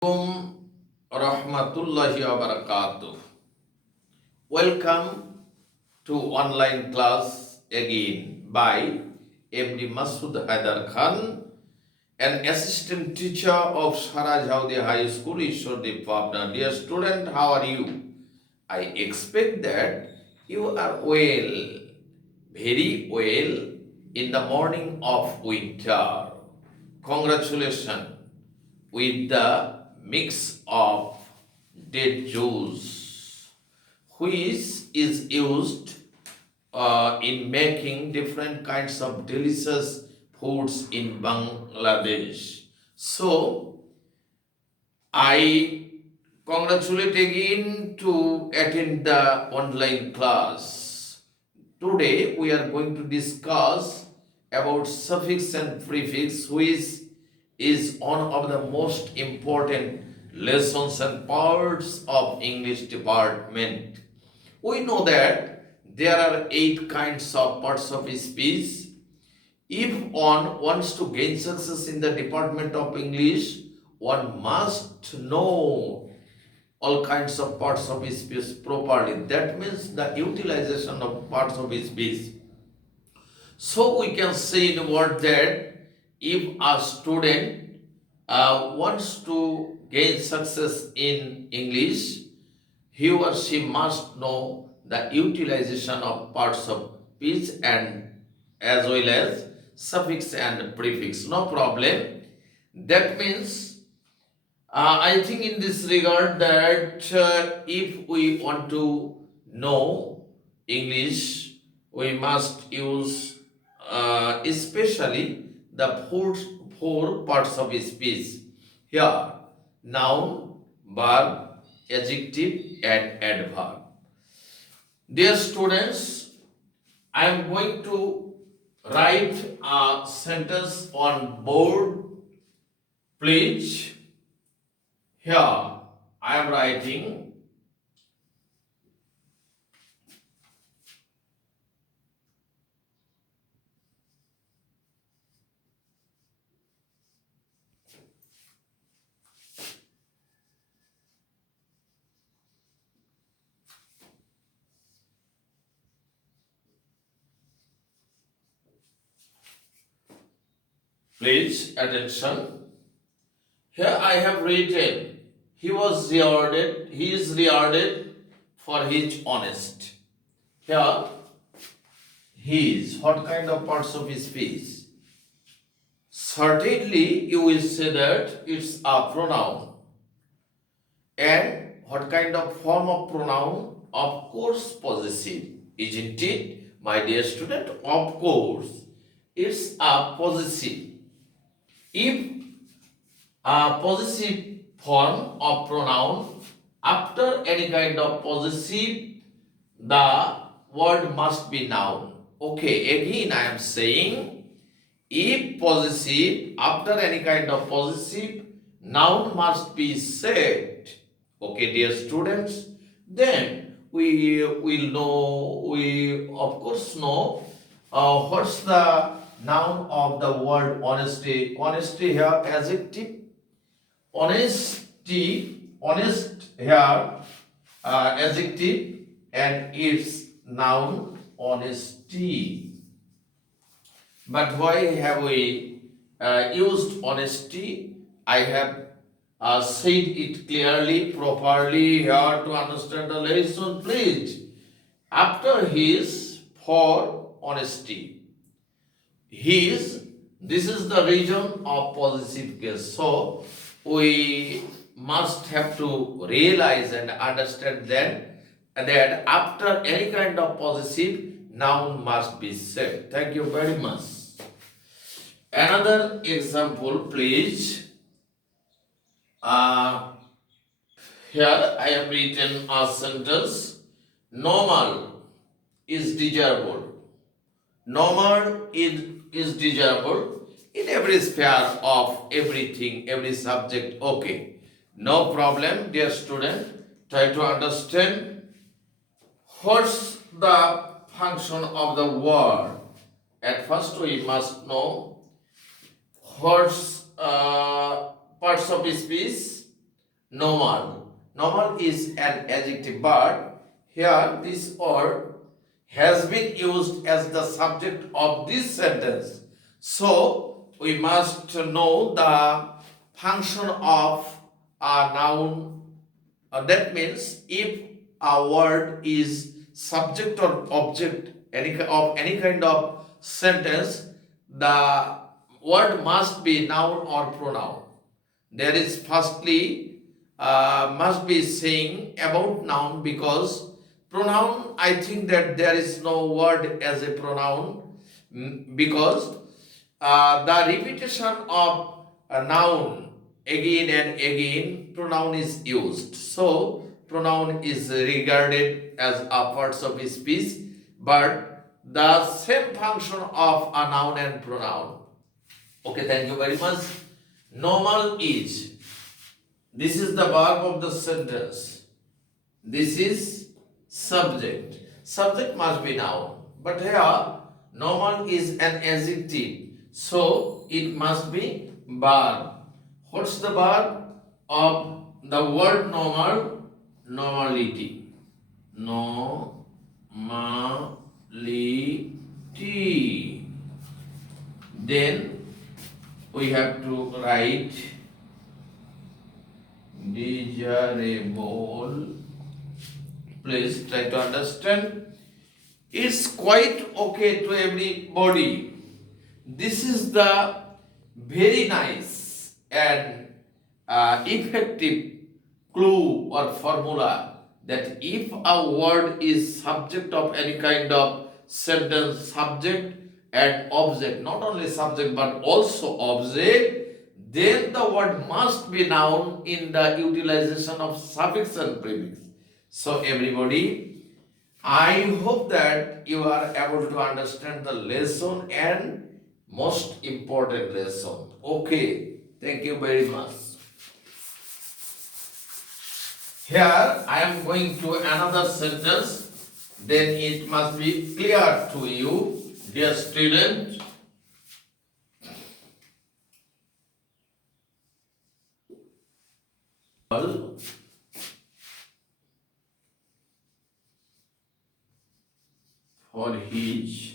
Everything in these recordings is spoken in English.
Rahmatullahi wa barakatuh. Welcome to online class again by Md.Masud Haider Khan, an assistant teacher of Sarajhaudi High School, Ishwardeep Pabna. Dear student, how are you? I expect that you are well, very well in the morning of winter. Congratulations with the mix of date juice, which is used in making different kinds of delicious foods in Bangladesh. So, I congratulate again to attend the online class. Today, we are going to discuss about suffix and prefix, which is one of the most important lessons and parts of English department. We know that there are 8 kinds of parts of speech. If one wants to gain success in the department of English, one must know all kinds of parts of speech properly. That means the utilization of parts of speech. So we can say in a word that if a student wants to gain success in English, he or she must know the utilization of parts of speech and as well as suffix and prefix. No problem. That means I think in this regard that if we want to know English, we must use especially the four parts of speech. Here, noun, verb, adjective, and adverb. Dear students, I am going to write a sentence on board. Please, here I am writing please attention. Here I have written he is rewarded for his honest. Here he is. What kind of parts of his speech? Certainly you will say that it's a pronoun. And what kind of form of pronoun? Of course, possessive. Isn't it, my dear student? Of course, it's a possessive. If a possessive form of pronoun, after any kind of possessive, the word must be noun. Okay, again I am saying, if possessive, after any kind of possessive, noun must be said. Okay, dear students, then we will know, we of course know what's the noun of the word honesty. Honesty here, adjective. Honesty, honest here, adjective, and its noun honesty. But why have we used honesty? I have said it clearly, properly here to understand the lesson, please. After his, for honesty. His, this is the region of possessive case. So, we must have to realize and understand that after any kind of possessive, noun must be said. Thank you very much. Another example, please. Here I have written a sentence. Normal is desirable. Normal is desirable in every sphere of everything, every subject. Okay, no problem, dear student. Try to understand what's the function of the word. At first, we must know what's parts of speech. normal. Normal is an adjective, but here this word has been used as the subject of this sentence. So we must know the function of a noun. That means if a word is subject or object of any kind of sentence, the word must be noun or pronoun. There is firstly must be saying about noun, because pronoun, I think that there is no word as a pronoun, because the repetition of a noun again and again, pronoun is used. So pronoun is regarded as a parts of speech, but the same function of a noun and pronoun. Okay, thank you very much. Normal is. This is the verb of the sentence. This is subject. Subject must be noun. But here, normal is an adjective. So, it must be verb. What's the verb of the word normal? Normality. Normality. Then, we have to write desirable. Please try to understand. It's quite okay to everybody. This is the very nice and effective clue or formula that if a word is subject of any kind of sentence, subject and object, not only subject but also object, then the word must be noun in the utilization of suffix and prefix. So everybody, I hope that you are able to understand the lesson and most important lesson. Okay, thank you very much. Here I am going to another sentence, then it must be clear to you, dear student. For his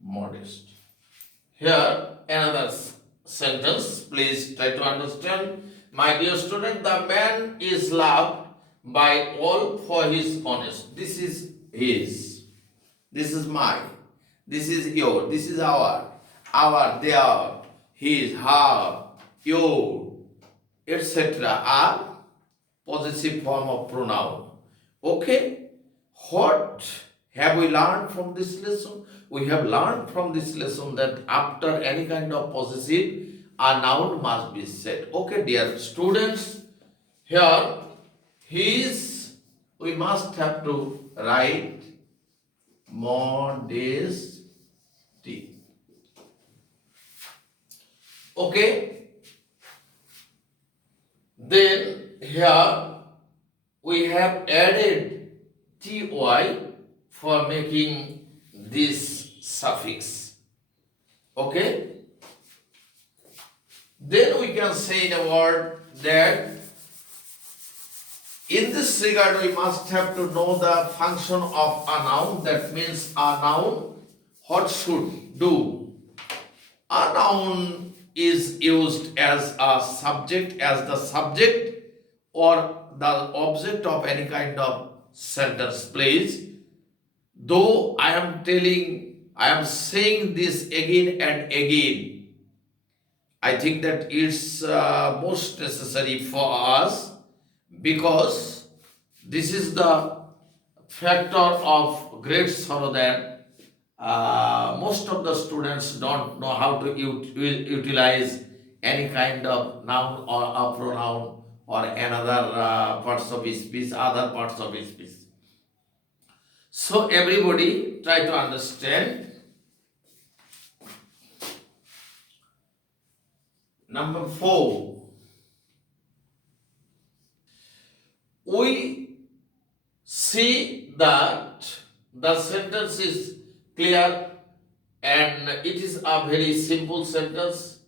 modest. Here another sentence, please try to understand. My dear student, the man is loved by all for his honest. This is his, this is mine, this is your, this is our, their, his, her, your, etc. are possessive form of pronoun. Okay, what have we learned from this lesson? We have learned from this lesson that after any kind of possessive, a noun must be said. Okay, dear students, here his, we must have to write modesty. Okay, then here we have added ty for making this suffix. Okay, then we can say in a word that in this regard we must have to know the function of a noun. That means a noun what should do. A noun is used as a subject, as the subject or the object of any kind of sentence, please. Though I am saying this again and again, I think that it's most necessary for us, because this is the factor of great sorrow that most of the students don't know how to utilize any kind of noun or a pronoun or another parts of speech, other parts of speech. So everybody try to understand. Number 4, we see that the sentence is clear and it is a very simple sentence.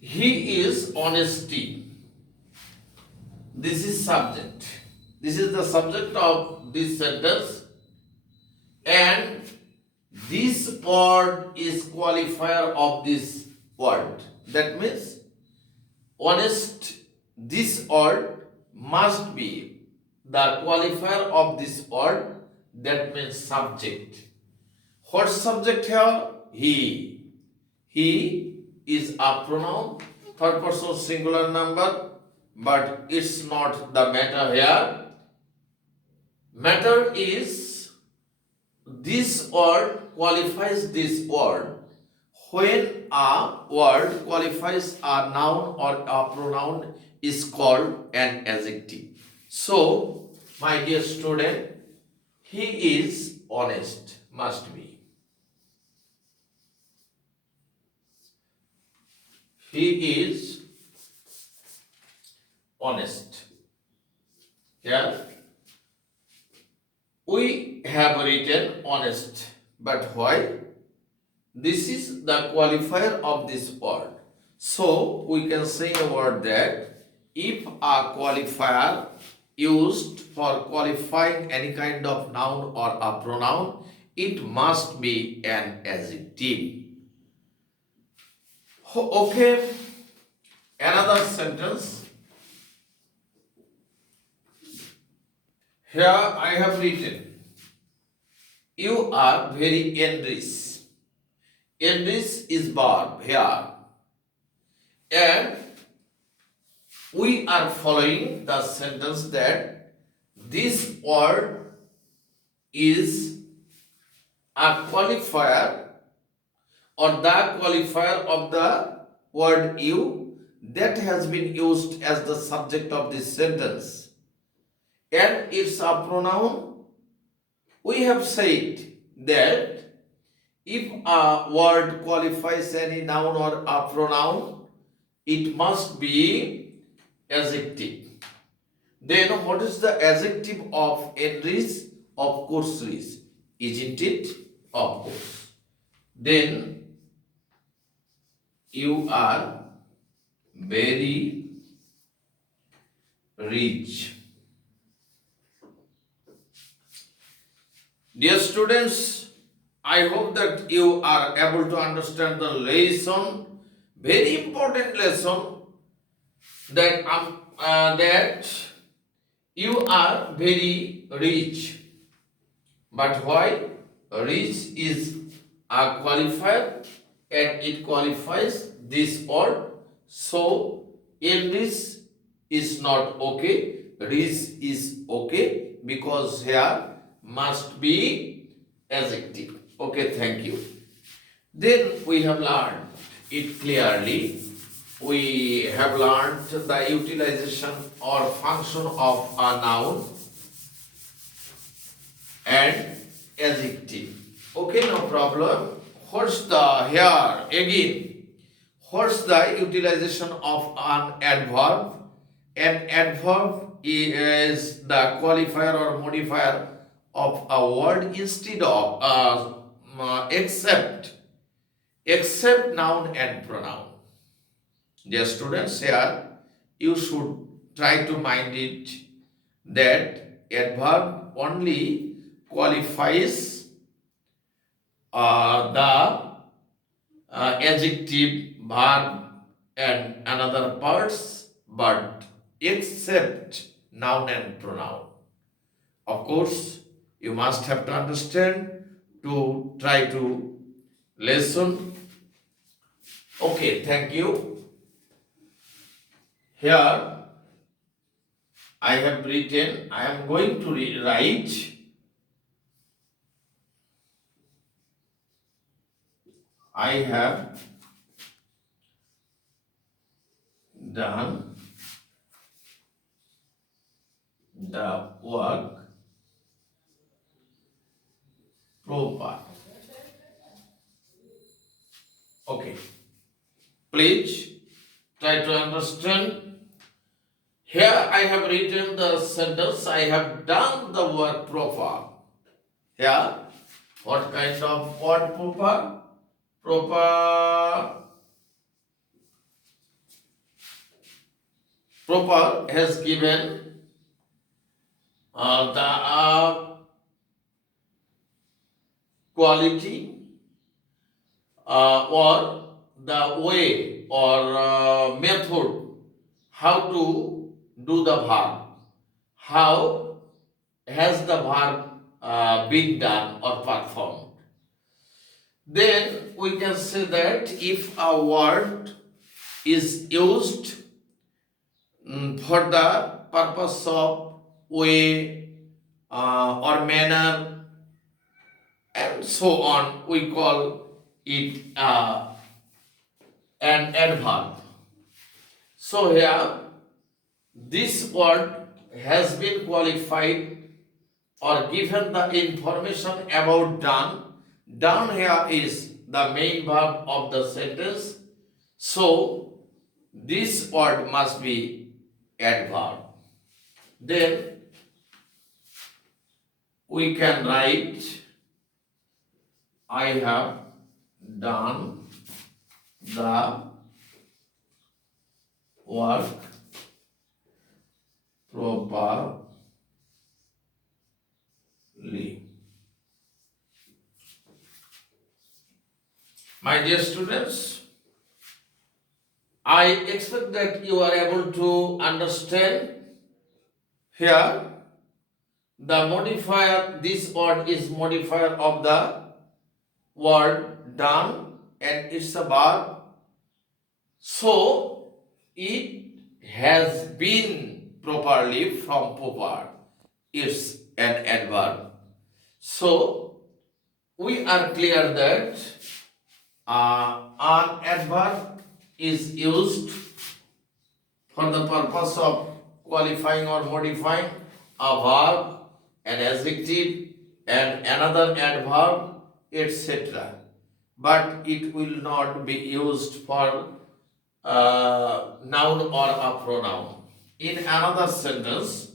He is honesty. This is subject. This is the subject of this sentence, and this word is qualifier of this word. That means honest, this word must be the qualifier of this word. That means subject. What subject here? He. He is a pronoun, third person singular number, but it's not the matter here. Matter is this word qualifies this word. When a word qualifies a noun or a pronoun is called an adjective. So, my dear student, he is honest, must be. He is honest. Yeah. We have written honest, but why? This is the qualifier of this word. So we can say a word that if a qualifier used for qualifying any kind of noun or a pronoun, it must be an adjective. Okay, another sentence. Here I have written, you are very enriched. Enriched is verb here. And we are following the sentence that this word is a qualifier or the qualifier of the word you that has been used as the subject of this sentence. And it's a pronoun. We have said that if a word qualifies any noun or a pronoun, it must be adjective. Then what is the adjective of enrich? Of course, rich. Isn't it? Of course. Then you are very rich. Dear students, I hope that you are able to understand the lesson, very important lesson, that you are very rich. But why? Rich is a qualifier and it qualifies this word. So, enrich is not okay. Rich is okay because here must be adjective. Okay, thank you. Then we have learned it clearly. We have learned the utilization or function of a noun and adjective. Okay, no problem. What's the here again? What's the utilization of an adverb? An adverb is the qualifier or modifier of a word instead of except noun and pronoun. Dear students, here you should try to mind it that adverb only qualifies the adjective, verb and another parts, but except noun and pronoun. Of course, you must have to understand to try to listen. Okay, thank you. Here I have written, I am going to write I have done the work proper. Okay. Please try to understand. Here I have written the sentence, I have done the work proper. Here What kind of word proper? Proper has given the quality or the way or method how to do the verb. How has the verb been done or performed? Then we can say that if a word is used for the purpose of way or manner and so on, we call it an adverb. So here, this word has been qualified or given the information about done. Done here is the main verb of the sentence. So this word must be adverb. Then we can write I have done the work properly. My dear students, I expect that you are able to understand here the modifier, this word is modifier of the word done and it's a verb. So it has been properly from proper. It's an adverb. So we are clear that an adverb is used for the purpose of qualifying or modifying a verb, an adjective, and another adverb, etc. But it will not be used for noun or a pronoun. In another sentence,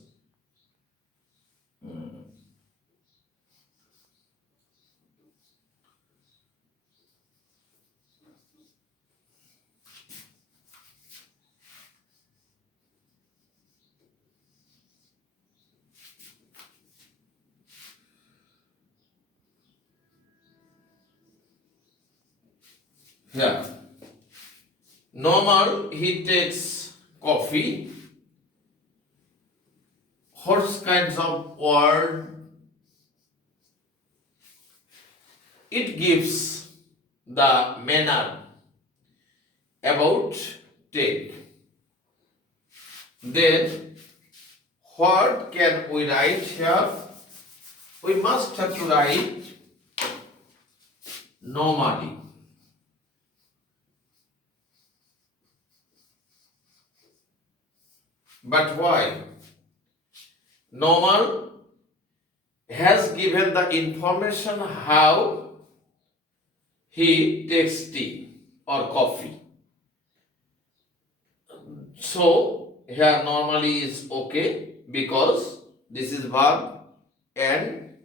here, normal, he takes coffee. What kinds of word? It gives the manner about take. Then what can we write here? We must have to write normally. But why? Normal has given the information how he takes tea or coffee. So here normally is okay because this is verb and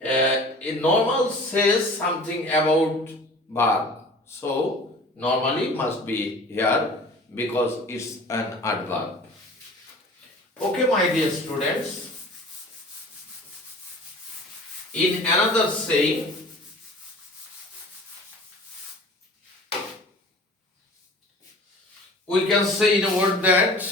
a normal says something about verb. So normally must be here because it's an adverb. Okay, my dear students. In another saying, we can say in a word that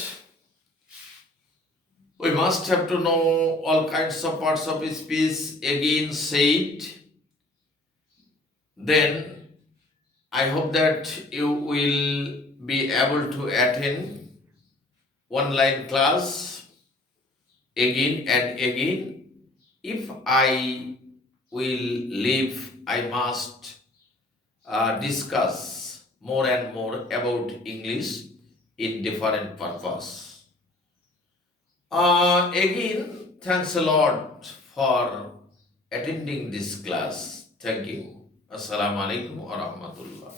we must have to know all kinds of parts of speech again said. Then I hope that you will be able to attend online class again and again. If I will leave, I must discuss more and more about English in different purpose. Again, thanks a lot for attending this class. Thank you. Assalamu alaikum wa rahmatullah.